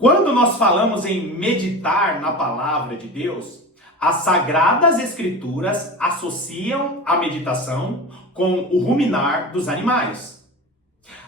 Quando nós falamos em meditar na palavra de Deus, as Sagradas Escrituras associam a meditação com o ruminar dos animais.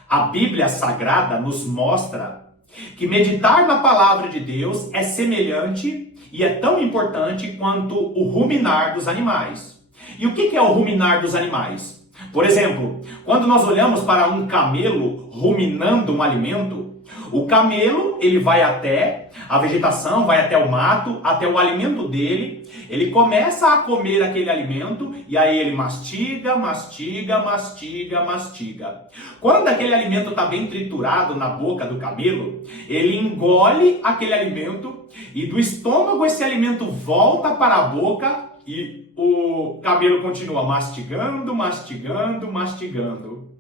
A Bíblia Sagrada nos mostra que meditar na palavra de Deus é semelhante e é tão importante quanto o ruminar dos animais. E o que é o ruminar dos animais? Por exemplo, quando nós olhamos para um camelo ruminando um alimento, o camelo, ele vai até a vegetação, vai até o mato, até o alimento dele, ele começa a comer aquele alimento e aí ele mastiga, mastiga, mastiga, mastiga. Quando aquele alimento está bem triturado na boca do camelo, ele engole aquele alimento e do estômago esse alimento volta para a boca e o camelo continua mastigando, mastigando, mastigando.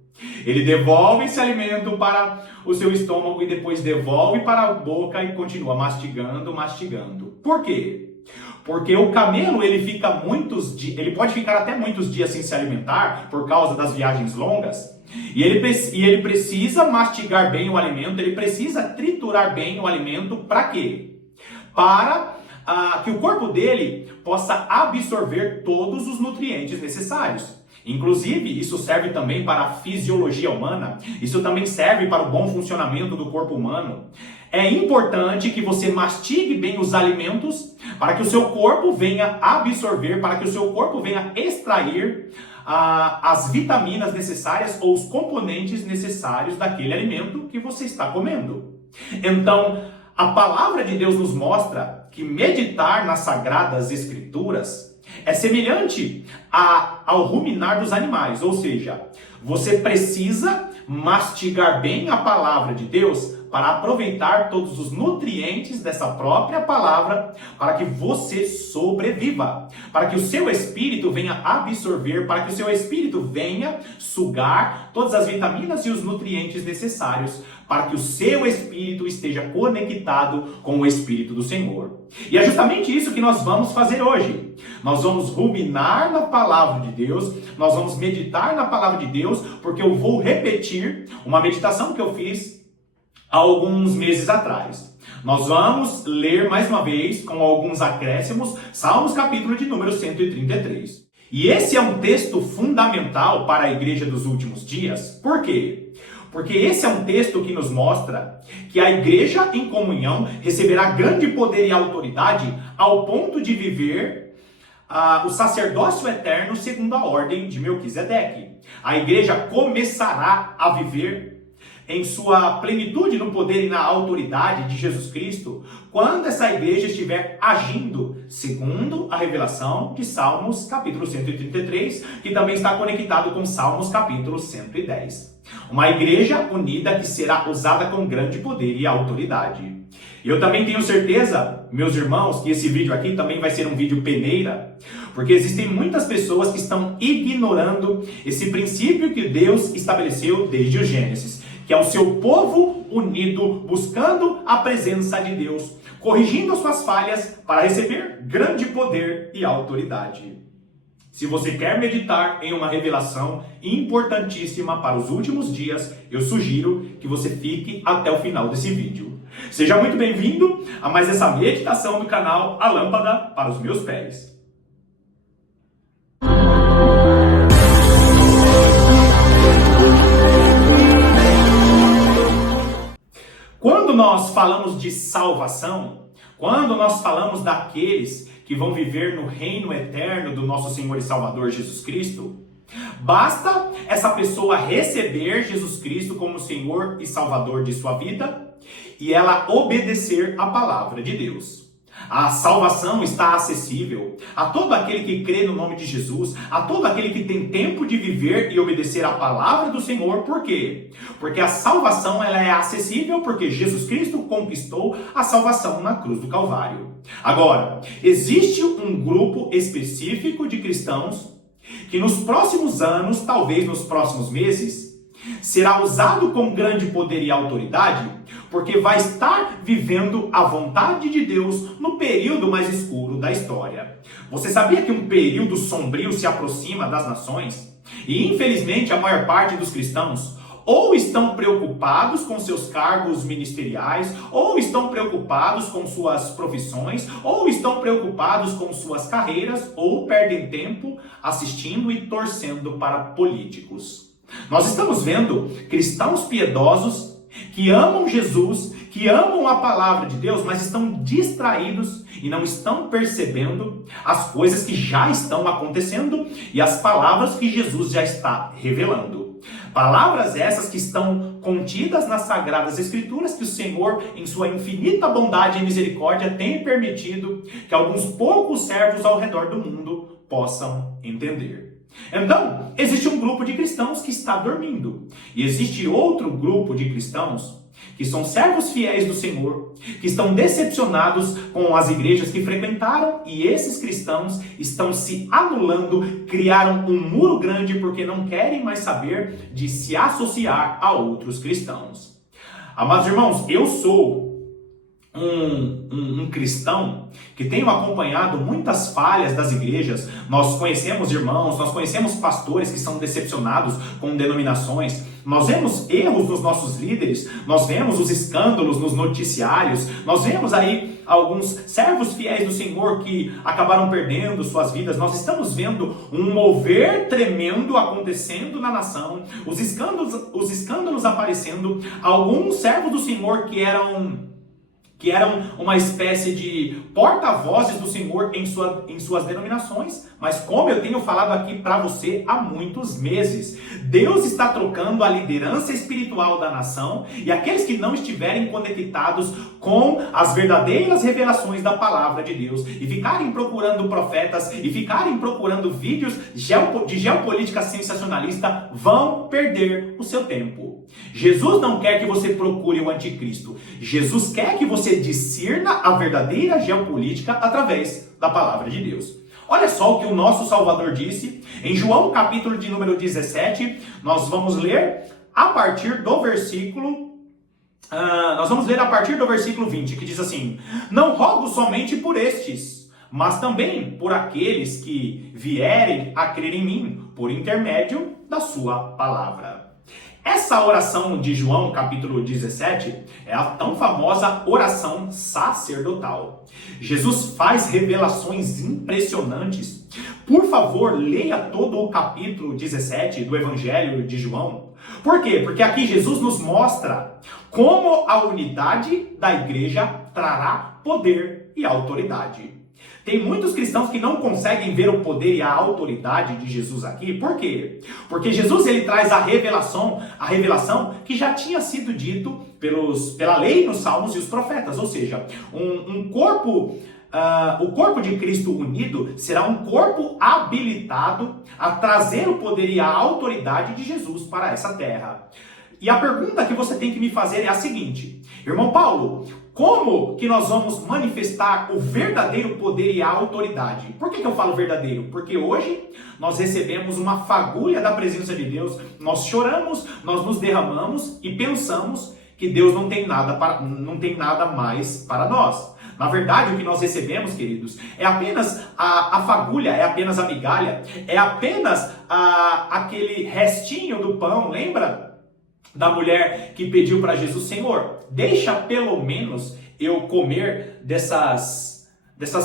Ele devolve esse alimento para o seu estômago e depois devolve para a boca e continua mastigando, mastigando. Por quê? Porque o camelo ele pode ficar até muitos dias sem se alimentar por causa das viagens longas. E ele precisa mastigar bem o alimento, ele precisa triturar bem o alimento para quê? Para que o corpo dele possa absorver todos os nutrientes necessários. Inclusive, isso serve também para a fisiologia humana, isso também serve para o bom funcionamento do corpo humano. É importante que você mastigue bem os alimentos para que o seu corpo venha absorver, para que o seu corpo venha extrair as vitaminas necessárias ou os componentes necessários daquele alimento que você está comendo. Então, a palavra de Deus nos mostra que meditar nas Sagradas Escrituras é semelhante ao ruminar dos animais, ou seja, você precisa mastigar bem a palavra de Deus para aproveitar todos os nutrientes dessa própria palavra, para que você sobreviva, para que o seu espírito venha absorver, para que o seu espírito venha sugar todas as vitaminas e os nutrientes necessários, para que o seu espírito esteja conectado com o Espírito do Senhor. E é justamente isso que nós vamos fazer hoje. Nós vamos ruminar na palavra de Deus, nós vamos meditar na palavra de Deus, porque eu vou repetir uma meditação que eu fiz há alguns meses atrás. Nós vamos ler mais uma vez, com alguns acréscimos, Salmos capítulo de número 133. E esse é um texto fundamental para a igreja dos últimos dias. Por quê? Porque esse é um texto que nos mostra que a igreja em comunhão receberá grande poder e autoridade ao ponto de viver o sacerdócio eterno segundo a ordem de Melquisedeque. A igreja começará a viver em sua plenitude no poder e na autoridade de Jesus Cristo, quando essa igreja estiver agindo segundo a revelação de Salmos capítulo 133, que também está conectado com Salmos capítulo 110. Uma igreja unida que será usada com grande poder e autoridade. Eu também tenho certeza, meus irmãos, que esse vídeo aqui também vai ser um vídeo peneira, porque existem muitas pessoas que estão ignorando esse princípio que Deus estabeleceu desde o Gênesis, que é o seu povo unido, buscando a presença de Deus, corrigindo as suas falhas para receber grande poder e autoridade. Se você quer meditar em uma revelação importantíssima para os últimos dias, eu sugiro que você fique até o final desse vídeo. Seja muito bem-vindo a mais essa meditação do canal A Lâmpada para os Meus Pés. Quando nós falamos de salvação, quando nós falamos daqueles que vão viver no reino eterno do nosso Senhor e Salvador Jesus Cristo, basta essa pessoa receber Jesus Cristo como Senhor e Salvador de sua vida e ela obedecer a palavra de Deus. A salvação está acessível a todo aquele que crê no nome de Jesus, a todo aquele que tem tempo de viver e obedecer a palavra do Senhor. Por quê? Porque a salvação ela é acessível porque Jesus Cristo conquistou a salvação na cruz do Calvário. Agora, existe um grupo específico de cristãos que nos próximos anos, talvez nos próximos meses, será usado com grande poder e autoridade, porque vai estar vivendo a vontade de Deus no período mais escuro da história. Você sabia que um período sombrio se aproxima das nações? E infelizmente a maior parte dos cristãos ou estão preocupados com seus cargos ministeriais, ou estão preocupados com suas profissões, ou estão preocupados com suas carreiras, ou perdem tempo assistindo e torcendo para políticos. Nós estamos vendo cristãos piedosos que amam Jesus, que amam a palavra de Deus, mas estão distraídos e não estão percebendo as coisas que já estão acontecendo e as palavras que Jesus já está revelando. Palavras essas que estão contidas nas Sagradas Escrituras, que o Senhor, em sua infinita bondade e misericórdia, tem permitido que alguns poucos servos ao redor do mundo possam entender. Então, existe um grupo de cristãos que está dormindo. E existe outro grupo de cristãos que são servos fiéis do Senhor, que estão decepcionados com as igrejas que frequentaram, e esses cristãos estão se anulando, criaram um muro grande porque não querem mais saber de se associar a outros cristãos. Amados irmãos, eu sou um cristão que tenho acompanhado muitas falhas das igrejas. Nós conhecemos irmãos, nós conhecemos pastores que são decepcionados com denominações. Nós vemos erros nos nossos líderes, nós vemos os escândalos nos noticiários, nós vemos aí alguns servos fiéis do Senhor que acabaram perdendo suas vidas. Nós estamos vendo um mover tremendo acontecendo na nação, os escândalos aparecendo, alguns servos do Senhor que eram uma espécie de porta-vozes do Senhor em suas denominações. Mas como eu tenho falado aqui para você há muitos meses, Deus está trocando a liderança espiritual da nação, e aqueles que não estiverem conectados com as verdadeiras revelações da palavra de Deus, e ficarem procurando profetas, e ficarem procurando vídeos de geopolítica sensacionalista, vão perder o seu tempo. Jesus não quer que você procure o anticristo. Jesus quer que você discirna a verdadeira geopolítica através da palavra de Deus. Olha só o que o nosso Salvador disse em João, capítulo de número 17. Nós vamos ler a partir do versículo 20, que diz assim: Não rogo somente por estes, mas também por aqueles que vierem a crer em mim, por intermédio da sua palavra. Essa oração de João, capítulo 17, é a tão famosa oração sacerdotal. Jesus faz revelações impressionantes. Por favor, leia todo o capítulo 17 do Evangelho de João. Por quê? Porque aqui Jesus nos mostra como a unidade da igreja trará poder e autoridade. Tem muitos cristãos que não conseguem ver o poder e a autoridade de Jesus aqui. Por quê? Porque Jesus ele traz a revelação que já tinha sido dito pela lei nos Salmos e os profetas. Ou seja, o corpo de Cristo unido será um corpo habilitado a trazer o poder e a autoridade de Jesus para essa terra. E a pergunta que você tem que me fazer é a seguinte: irmão Paulo, como que nós vamos manifestar o verdadeiro poder e a autoridade? Por que eu falo verdadeiro? Porque hoje nós recebemos uma fagulha da presença de Deus, nós choramos, nós nos derramamos e pensamos que Deus não tem nada mais para nós. Na verdade, o que nós recebemos, queridos, é apenas a fagulha, é apenas a migalha, é apenas aquele restinho do pão. Lembra da mulher que pediu para Jesus: Senhor, deixa pelo menos eu comer dessas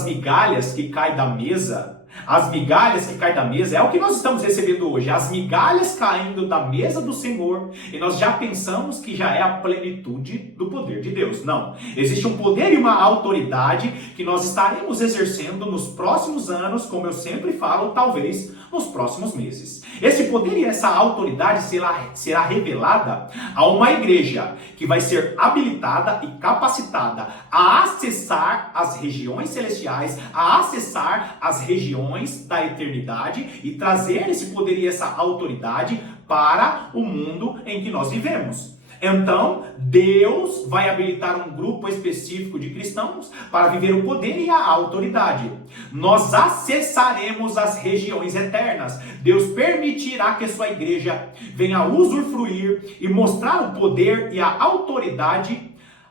migalhas que caem da mesa. As migalhas que caem da mesa é o que nós estamos recebendo hoje, as migalhas caindo da mesa do Senhor, e nós já pensamos que já é a plenitude do poder de Deus. Não, existe um poder e uma autoridade que nós estaremos exercendo nos próximos anos, como eu sempre falo, talvez nos próximos meses. Esse poder e essa autoridade será revelada a uma igreja que vai ser habilitada e capacitada a acessar as regiões celestiais, a acessar as regiões da eternidade e trazer esse poder e essa autoridade para o mundo em que nós vivemos. Então, Deus vai habilitar um grupo específico de cristãos para viver o poder e a autoridade. Nós acessaremos as regiões eternas. Deus permitirá que a sua igreja venha usufruir e mostrar o poder e a autoridade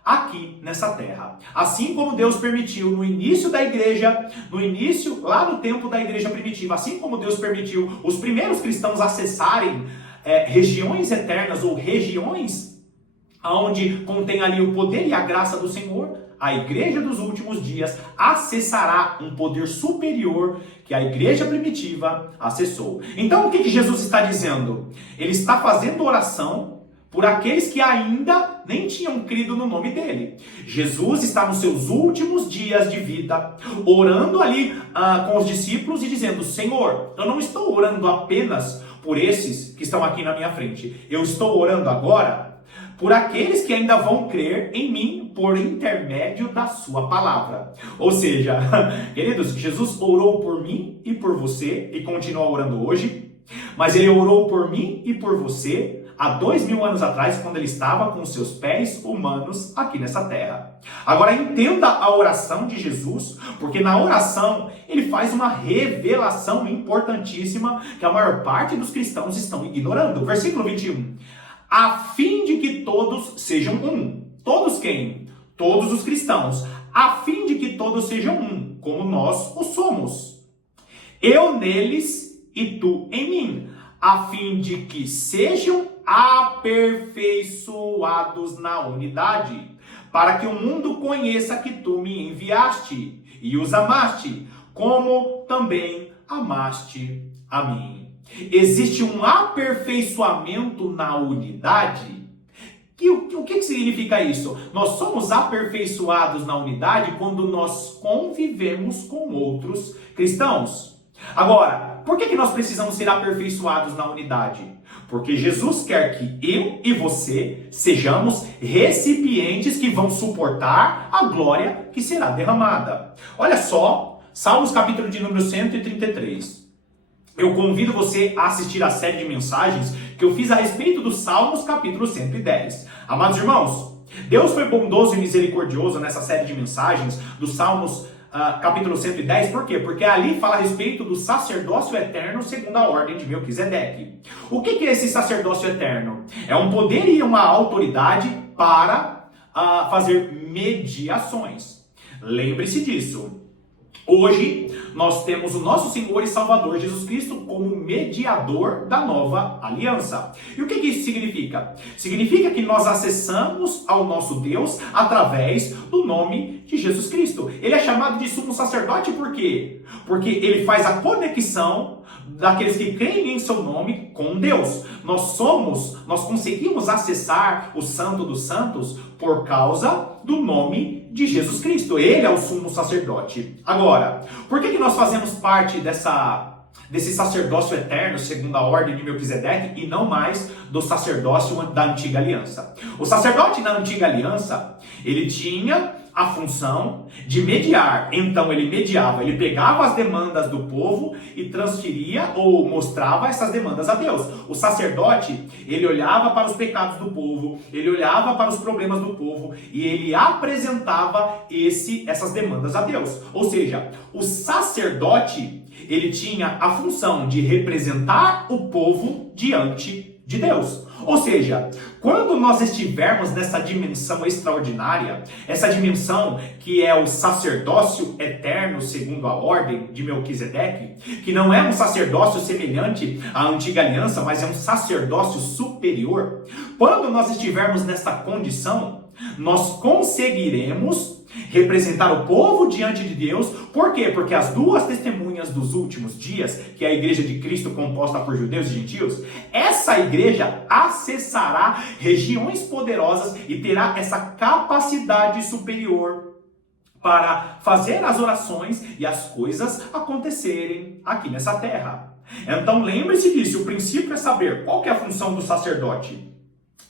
aqui nessa terra. Assim como Deus permitiu no início da igreja, lá no tempo da igreja primitiva, assim como Deus permitiu os primeiros cristãos acessarem regiões eternas ou regiões onde contém ali o poder e a graça do Senhor, a igreja dos últimos dias acessará um poder superior que a igreja primitiva acessou. Então o que Jesus está dizendo? Ele está fazendo oração por aqueles que ainda nem tinham crido no nome dele. Jesus está nos seus últimos dias de vida, orando ali com os discípulos e dizendo: Senhor, eu não estou orando apenas por esses que estão aqui na minha frente. Eu estou orando agora por aqueles que ainda vão crer em mim por intermédio da sua palavra. Ou seja, queridos, Jesus orou por mim e por você e continua orando hoje, mas ele orou por mim e por você há 2000 anos atrás, quando ele estava com os seus pés humanos aqui nessa terra. Agora entenda a oração de Jesus, porque na oração ele faz uma revelação importantíssima que a maior parte dos cristãos estão ignorando. Versículo 21. A fim de que todos sejam um. Todos quem? Todos os cristãos. A fim de que todos sejam um, como nós o somos. Eu neles e tu em mim, a fim de que sejam aperfeiçoados na unidade, para que o mundo conheça que tu me enviaste e os amaste, como também amaste a mim. Existe um aperfeiçoamento na unidade. O que significa isso? Nós somos aperfeiçoados na unidade quando nós convivemos com outros cristãos. Agora, por que nós precisamos ser aperfeiçoados na unidade? Porque Jesus quer que eu e você sejamos recipientes que vão suportar a glória que será derramada. Olha só, Salmos capítulo de número 133. Eu convido você a assistir a série de mensagens que eu fiz a respeito dos Salmos capítulo 110. Amados irmãos, Deus foi bondoso e misericordioso nessa série de mensagens dos Salmos capítulo 110, por quê? Porque ali fala a respeito do sacerdócio eterno segundo a ordem de Melquisedeque. O que é esse sacerdócio eterno? É um poder e uma autoridade para fazer mediações. Lembre-se disso. Hoje, nós temos o nosso Senhor e Salvador Jesus Cristo como mediador da nova aliança. E o que isso significa? Significa que nós acessamos ao nosso Deus através do nome de Jesus Cristo. Ele é chamado de sumo sacerdote por quê? Porque ele faz a conexão daqueles que creem em seu nome com Deus. Nós conseguimos acessar o Santo dos Santos por causa do nome de Jesus Cristo. Ele é o sumo sacerdote. Agora, por que nós fazemos parte desse sacerdócio eterno, segundo a ordem de Melquisedeque, e não mais do sacerdócio da antiga aliança? O sacerdote da antiga aliança, ele tinha a função de mediar. Então ele mediava, ele pegava as demandas do povo e transferia ou mostrava essas demandas a Deus. O sacerdote, ele olhava para os pecados do povo, ele olhava para os problemas do povo e ele apresentava essas demandas a Deus. Ou seja, o sacerdote, ele tinha a função de representar o povo diante de Deus. Ou seja, quando nós estivermos nessa dimensão extraordinária, essa dimensão que é o sacerdócio eterno segundo a ordem de Melquisedeque, que não é um sacerdócio semelhante à antiga aliança, mas é um sacerdócio superior, quando nós estivermos nessa condição, nós conseguiremos representar o povo diante de Deus. Por quê? Porque as duas testemunhas dos últimos dias, que é a igreja de Cristo composta por judeus e gentios, essa igreja acessará regiões poderosas e terá essa capacidade superior para fazer as orações e as coisas acontecerem aqui nessa terra. Então lembre-se disso, o princípio é saber qual que é a função do sacerdote.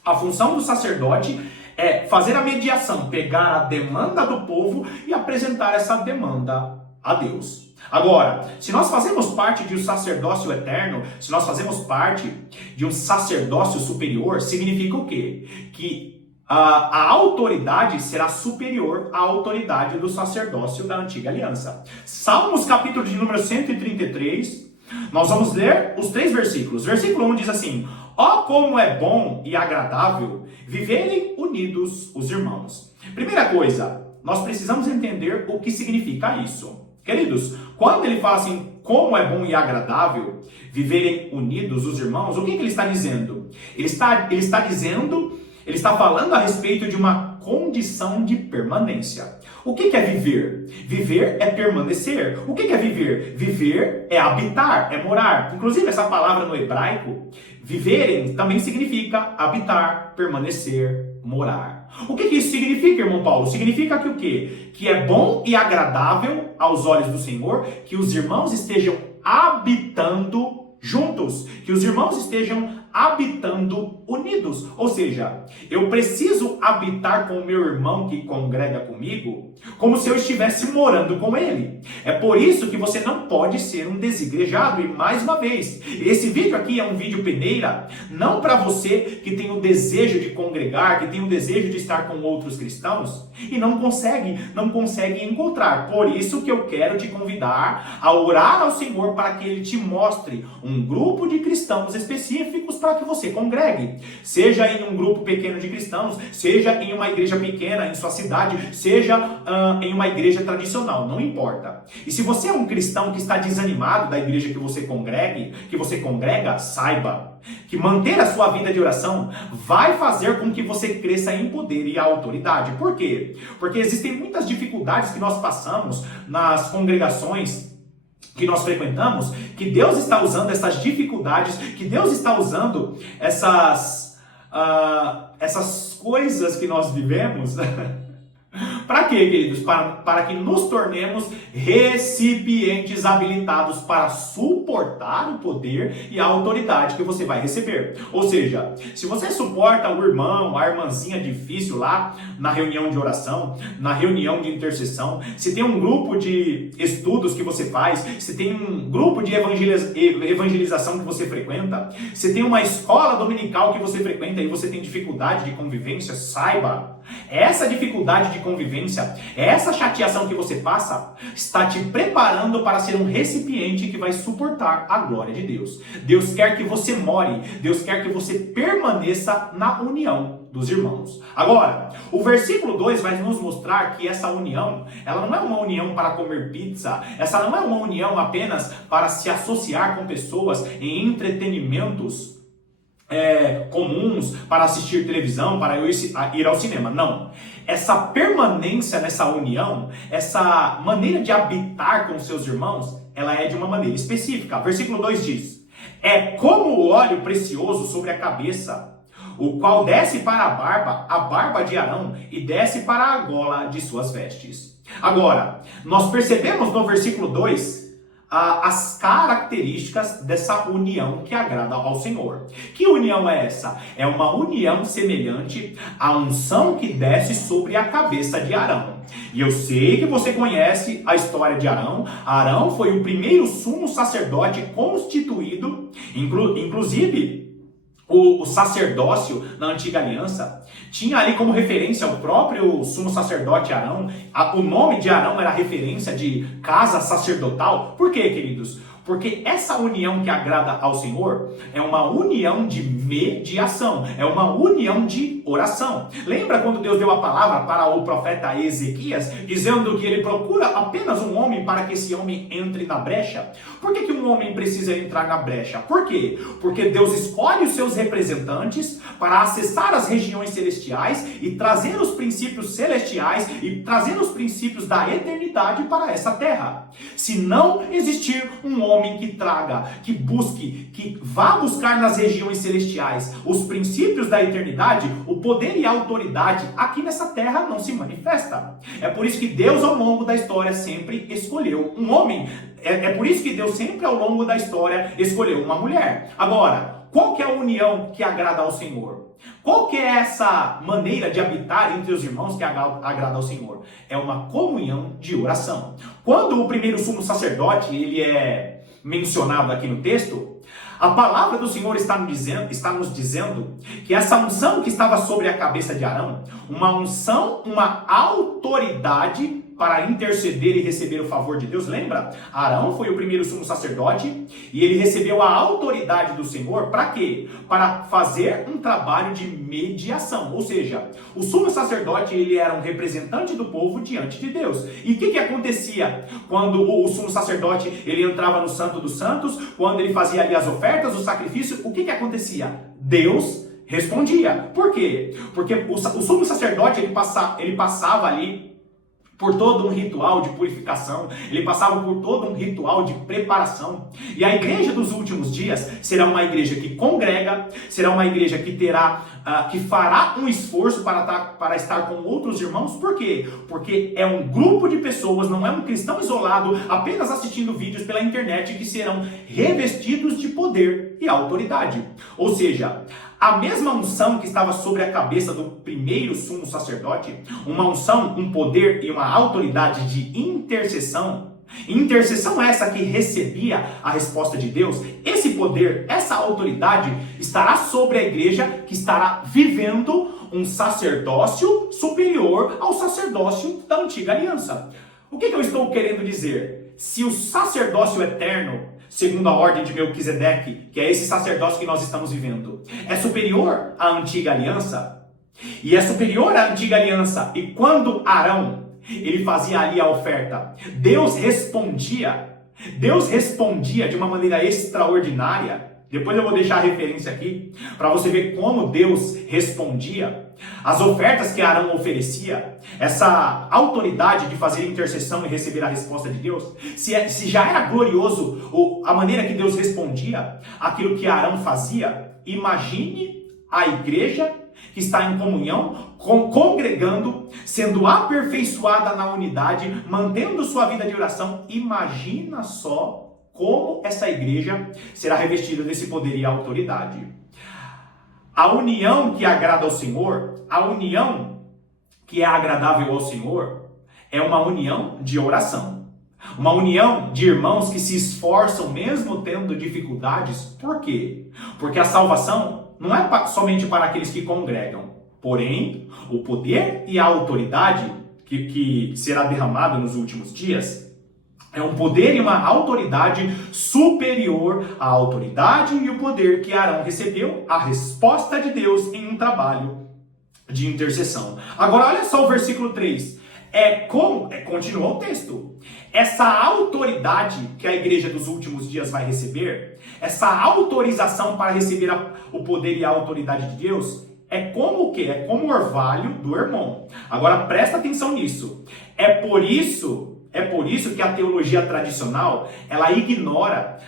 A função do sacerdote é fazer a mediação, pegar a demanda do povo e apresentar essa demanda a Deus. Agora, se nós fazemos parte de um sacerdócio eterno, se nós fazemos parte de um sacerdócio superior, significa o quê? Que a autoridade será superior à autoridade do sacerdócio da antiga aliança. Salmos capítulo de número 133, nós vamos ler os 3 versículos. Versículo 1 diz assim: ó, como é bom e agradável viverem unidos os irmãos. Primeira coisa, nós precisamos entender o que significa isso. Queridos, quando ele fala assim, como é bom e agradável viverem unidos os irmãos, o que ele está dizendo? Ele está falando a respeito de uma condição de permanência. O que é viver? Viver é permanecer. O que é viver? Viver é habitar, é morar. Inclusive, essa palavra no hebraico, viverem, também significa habitar, permanecer, morar. O que isso significa, irmão Paulo? Significa que o quê? Que é bom e agradável aos olhos do Senhor que os irmãos estejam habitando juntos, que os irmãos estejam habitando unidos. Ou seja, eu preciso habitar com o meu irmão que congrega comigo como se eu estivesse morando com ele. É por isso que você não pode ser um desigrejado. E mais uma vez, esse vídeo aqui é um vídeo peneira, não para você que tem o desejo de congregar, que tem o desejo de estar com outros cristãos e não consegue encontrar. Por isso que eu quero te convidar a orar ao Senhor para que Ele te mostre um grupo de cristãos específicos para que você congregue. Seja em um grupo pequeno de cristãos, seja em uma igreja pequena em sua cidade, seja em uma igreja tradicional, não importa. E se você é um cristão que está desanimado da igreja que você congrega, saiba que manter a sua vida de oração vai fazer com que você cresça em poder e autoridade. Por quê? Porque existem muitas dificuldades que nós passamos nas congregações que nós frequentamos, que Deus está usando essas dificuldades, que Deus está usando essas coisas que nós vivemos. Para quê, queridos? Para que nos tornemos recipientes habilitados para suportar o poder e a autoridade que você vai receber. Ou seja, se você suporta o irmão, a irmãzinha difícil lá na reunião de oração, na reunião de intercessão, se tem um grupo de estudos que você faz, se tem um grupo de evangelização que você frequenta, se tem uma escola dominical que você frequenta e você tem dificuldade de convivência, saiba, essa dificuldade de convivência, essa chateação que você passa, está te preparando para ser um recipiente que vai suportar a glória de Deus. Deus quer que você more, Deus quer que você permaneça na união dos irmãos. Agora, o versículo 2 vai nos mostrar que essa união, ela não é uma união para comer pizza, essa não é uma união apenas para se associar com pessoas em entretenimentos comuns, para assistir televisão, para ir ao cinema. Não. Essa permanência nessa união, essa maneira de habitar com seus irmãos, ela é de uma maneira específica. Versículo 2 diz: é como o óleo precioso sobre a cabeça, o qual desce para a barba de Arão, e desce para a gola de suas vestes. Agora, nós percebemos no versículo 2 as características dessa união que agrada ao Senhor. Que união é essa? É uma união semelhante à unção que desce sobre a cabeça de Arão. E eu sei que você conhece a história de Arão. Arão foi o primeiro sumo sacerdote constituído, inclusive o sacerdócio na antiga aliança tinha ali como referência o próprio sumo sacerdote Arão. O nome de Arão era referência de casa sacerdotal. Por quê, queridos? Porque essa união que agrada ao Senhor é uma união de mediação, é uma união de oração. Lembra quando Deus deu a palavra para o profeta Ezequias, dizendo que ele procura apenas um homem para que esse homem entre na brecha? Por que um homem precisa entrar na brecha? Por quê? Porque Deus escolhe os seus representantes para acessar as regiões celestiais e trazer os princípios celestiais e trazer os princípios da eternidade para essa terra. Se não existir um homem que traga, que busque, que vá buscar nas regiões celestiais os princípios da eternidade, o poder e a autoridade aqui nessa terra não se manifesta. É por isso que Deus ao longo da história sempre escolheu um homem. É por isso que Deus sempre ao longo da história escolheu uma mulher. Agora, qual que é a união que agrada ao Senhor? Qual que é essa maneira de habitar entre os irmãos que agrada ao Senhor? É uma comunhão de oração. Quando o primeiro sumo sacerdote ele é mencionado aqui no texto, a palavra do Senhor está nos dizendo que essa unção que estava sobre a cabeça de Arão, uma unção, uma autoridade para interceder e receber o favor de Deus? Lembra? Arão foi o primeiro sumo sacerdote e ele recebeu a autoridade do Senhor para quê? Para fazer um trabalho de mediação. Ou seja, o sumo sacerdote ele era um representante do povo diante de Deus. E o que acontecia quando o sumo sacerdote ele entrava no Santo dos Santos, quando ele fazia ali as ofertas, o sacrifício? O que acontecia? Deus respondia. Por quê? Porque o sumo sacerdote ele passava ali por todo um ritual de purificação, ele passava por todo um ritual de preparação. E a igreja dos últimos dias será uma igreja que congrega, será uma igreja que que fará um esforço para estar com outros irmãos. Por quê? Porque é um grupo de pessoas, não é um cristão isolado, apenas assistindo vídeos pela internet, que serão revestidos de poder e autoridade. Ou seja, a mesma unção que estava sobre a cabeça do primeiro sumo sacerdote, uma unção, um poder e uma autoridade de intercessão, intercessão essa que recebia a resposta de Deus, esse poder, essa autoridade estará sobre a igreja que estará vivendo um sacerdócio superior ao sacerdócio da antiga aliança. O que eu estou querendo dizer? Se o sacerdócio eterno, segundo a ordem de Melquisedeque, que é esse sacerdócio que nós estamos vivendo, é superior à antiga aliança, e é superior à antiga aliança, e quando Arão, ele fazia ali a oferta, Deus respondia de uma maneira extraordinária. Depois eu vou deixar a referência aqui, para você ver como Deus respondia. As ofertas que Arão oferecia, essa autoridade de fazer intercessão e receber a resposta de Deus, se já era glorioso a maneira que Deus respondia aquilo que Arão fazia, imagine a igreja que está em comunhão, congregando, sendo aperfeiçoada na unidade, mantendo sua vida de oração. Imagina só como essa igreja será revestida desse poder e autoridade. A união que agrada ao Senhor, a união que é agradável ao Senhor, é uma união de oração. Uma união de irmãos que se esforçam mesmo tendo dificuldades. Por quê? Porque a salvação não é somente para aqueles que congregam. Porém, o poder e a autoridade que será derramado nos últimos dias é um poder e uma autoridade superior à autoridade e o poder que Arão recebeu, a resposta de Deus em um trabalho de intercessão. Agora olha só o versículo 3. Continua o texto. Essa autoridade que a igreja dos últimos dias vai receber, essa autorização para receber o poder e a autoridade de Deus, é como o quê? É como o orvalho do irmão. Agora presta atenção nisso. É por isso que a teologia tradicional, ela ignora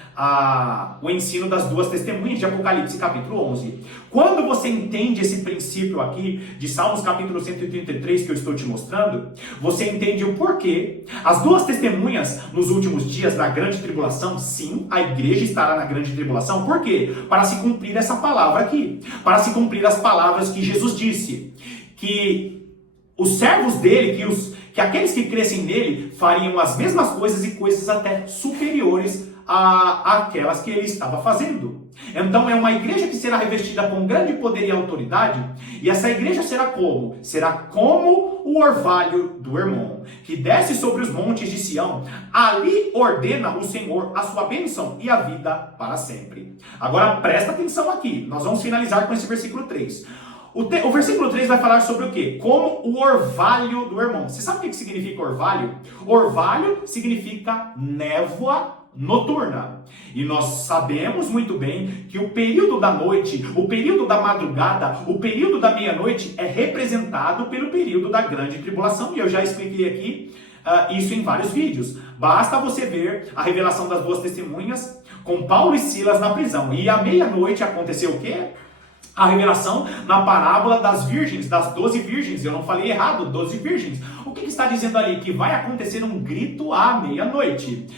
o ensino das duas testemunhas de Apocalipse capítulo 11. Quando você entende esse princípio aqui de Salmos capítulo 133 que eu estou te mostrando, você entende o porquê as duas testemunhas nos últimos dias da grande tribulação, sim, a igreja estará na grande tribulação. Por quê? Para se cumprir essa palavra aqui, para se cumprir as palavras que Jesus disse, que os servos dele, que aqueles que crescem nele fariam as mesmas coisas e coisas até superiores àquelas que ele estava fazendo. Então é uma igreja que será revestida com grande poder e autoridade, e essa igreja será como? Será como o orvalho do irmão, que desce sobre os montes de Sião, ali ordena o Senhor a sua bênção e a vida para sempre. Agora presta atenção aqui, nós vamos finalizar com esse versículo 3. O versículo 3 vai falar sobre o quê? Como o orvalho do irmão. Você sabe o que significa orvalho? Orvalho significa névoa noturna. E nós sabemos muito bem que o período da noite, o período da madrugada, o período da meia-noite é representado pelo período da grande tribulação. E eu já expliquei aqui isso em vários vídeos. Basta você ver a revelação das duas testemunhas com Paulo e Silas na prisão. E à meia-noite aconteceu o quê? A revelação na parábola das virgens, das 12 virgens. Eu não falei errado, 12 virgens. O que está dizendo ali? Que vai acontecer um grito à meia-noite.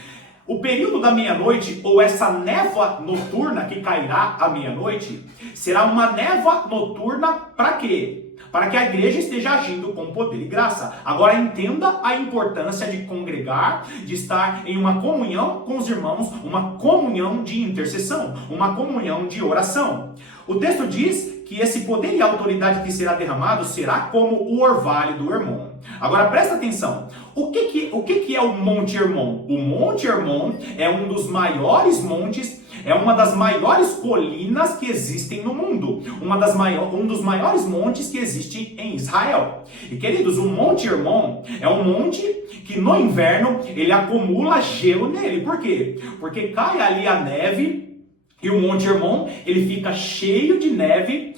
O período da meia-noite, ou essa névoa noturna que cairá à meia-noite, será uma névoa noturna para quê? Para que a igreja esteja agindo com poder e graça. Agora entenda a importância de congregar, de estar em uma comunhão com os irmãos, uma comunhão de intercessão, uma comunhão de oração. O texto diz que esse poder e autoridade que será derramado será como o orvalho do Hermon. Agora presta atenção, o que é o Monte Hermon? O Monte Hermon é um dos maiores montes, é uma das maiores colinas que existem no mundo, um dos maiores montes que existe em Israel. E queridos, o Monte Hermon é um monte que no inverno ele acumula gelo nele. Por quê? Porque cai ali a neve. E o Monte Hermon, ele fica cheio de neve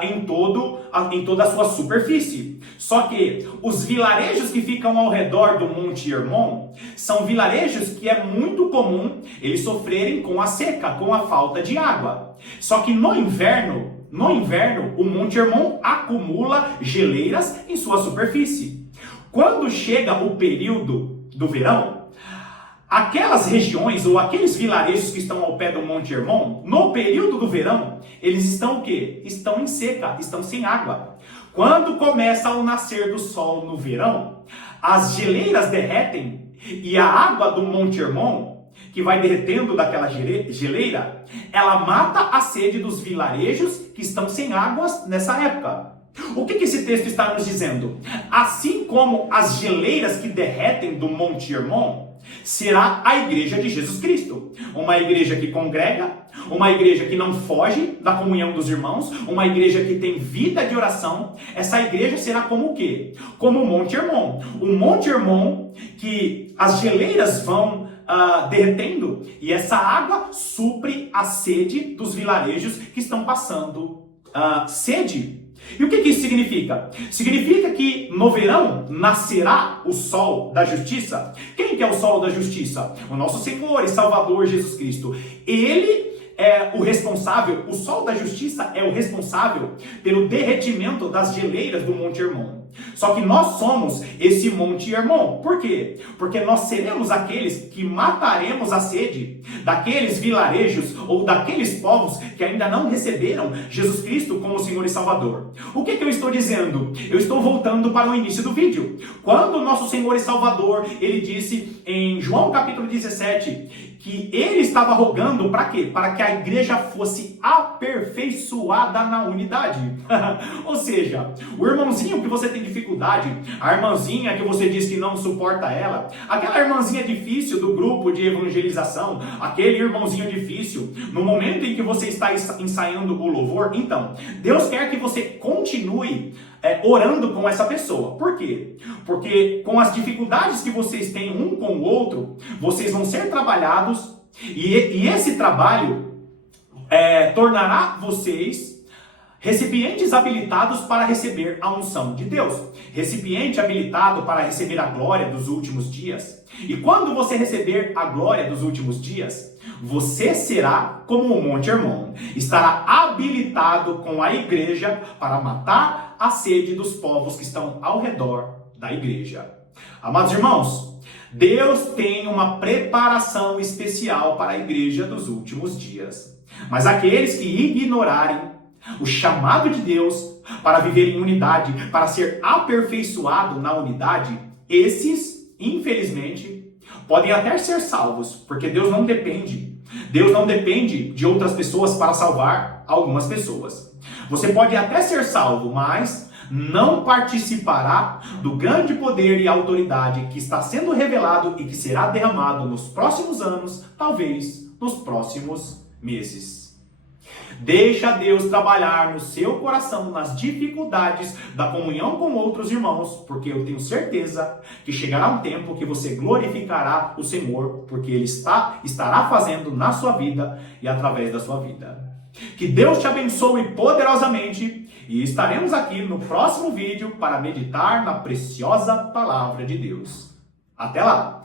em toda a sua superfície. Só que os vilarejos que ficam ao redor do Monte Hermon são vilarejos que é muito comum eles sofrerem com a seca, com a falta de água. Só que no inverno, o Monte Hermon acumula geleiras em sua superfície. Quando chega o período do verão, aquelas regiões ou aqueles vilarejos que estão ao pé do Monte Hermon, no período do verão, eles estão o quê? Estão em seca, estão sem água. Quando começa o nascer do sol no verão, as geleiras derretem e a água do Monte Hermon, que vai derretendo daquela geleira, ela mata a sede dos vilarejos que estão sem águas nessa época. O que esse texto está nos dizendo? Assim como as geleiras que derretem do Monte Hermon, será a igreja de Jesus Cristo. Uma igreja que congrega, uma igreja que não foge da comunhão dos irmãos, uma igreja que tem vida de oração. Essa igreja será como o quê? Como o Monte Hermon. O Monte Hermon que as geleiras vão derretendo e essa água supre a sede dos vilarejos que estão passando sede. E o que isso significa? Significa que no verão nascerá o sol da justiça. Quem que é o sol da justiça? O nosso Senhor e Salvador Jesus Cristo. Ele é o responsável, o sol da justiça é o responsável pelo derretimento das geleiras do Monte Hermon. Só que nós somos esse Monte Hermon. Por quê? Porque nós seremos aqueles que mataremos a sede daqueles vilarejos ou daqueles povos que ainda não receberam Jesus Cristo como Senhor e Salvador. O que eu estou dizendo? Eu estou voltando para o início do vídeo. Quando o nosso Senhor e Salvador, ele disse em João capítulo 17, que ele estava rogando para quê? Para que a igreja fosse aperfeiçoada na unidade. Ou seja, o irmãozinho que você tem dificuldade, a irmãzinha que você diz que não suporta ela, aquela irmãzinha difícil do grupo de evangelização, aquele irmãozinho difícil, no momento em que você está ensaiando o louvor, então, Deus quer que você continue orando com essa pessoa. Por quê? Porque com as dificuldades que vocês têm um com o outro, vocês vão ser trabalhados e esse trabalho tornará vocês recipientes habilitados para receber a unção de Deus. Recipiente habilitado para receber a glória dos últimos dias. E quando você receber a glória dos últimos dias, você será como o Monte Hermon. Estará habilitado com a igreja para matar a sede dos povos que estão ao redor da igreja. Amados irmãos, Deus tem uma preparação especial para a igreja dos últimos dias. Mas aqueles que ignorarem o chamado de Deus para viver em unidade, para ser aperfeiçoado na unidade, esses, infelizmente, podem até ser salvos, porque Deus não depende de outras pessoas para salvar algumas pessoas. Você pode até ser salvo, mas não participará do grande poder e autoridade que está sendo revelado e que será derramado nos próximos anos, talvez nos próximos meses. Deixa Deus trabalhar no seu coração nas dificuldades da comunhão com outros irmãos, porque eu tenho certeza que chegará um tempo que você glorificará o Senhor, porque Ele estará fazendo na sua vida e através da sua vida. Que Deus te abençoe poderosamente e estaremos aqui no próximo vídeo para meditar na preciosa palavra de Deus. Até lá!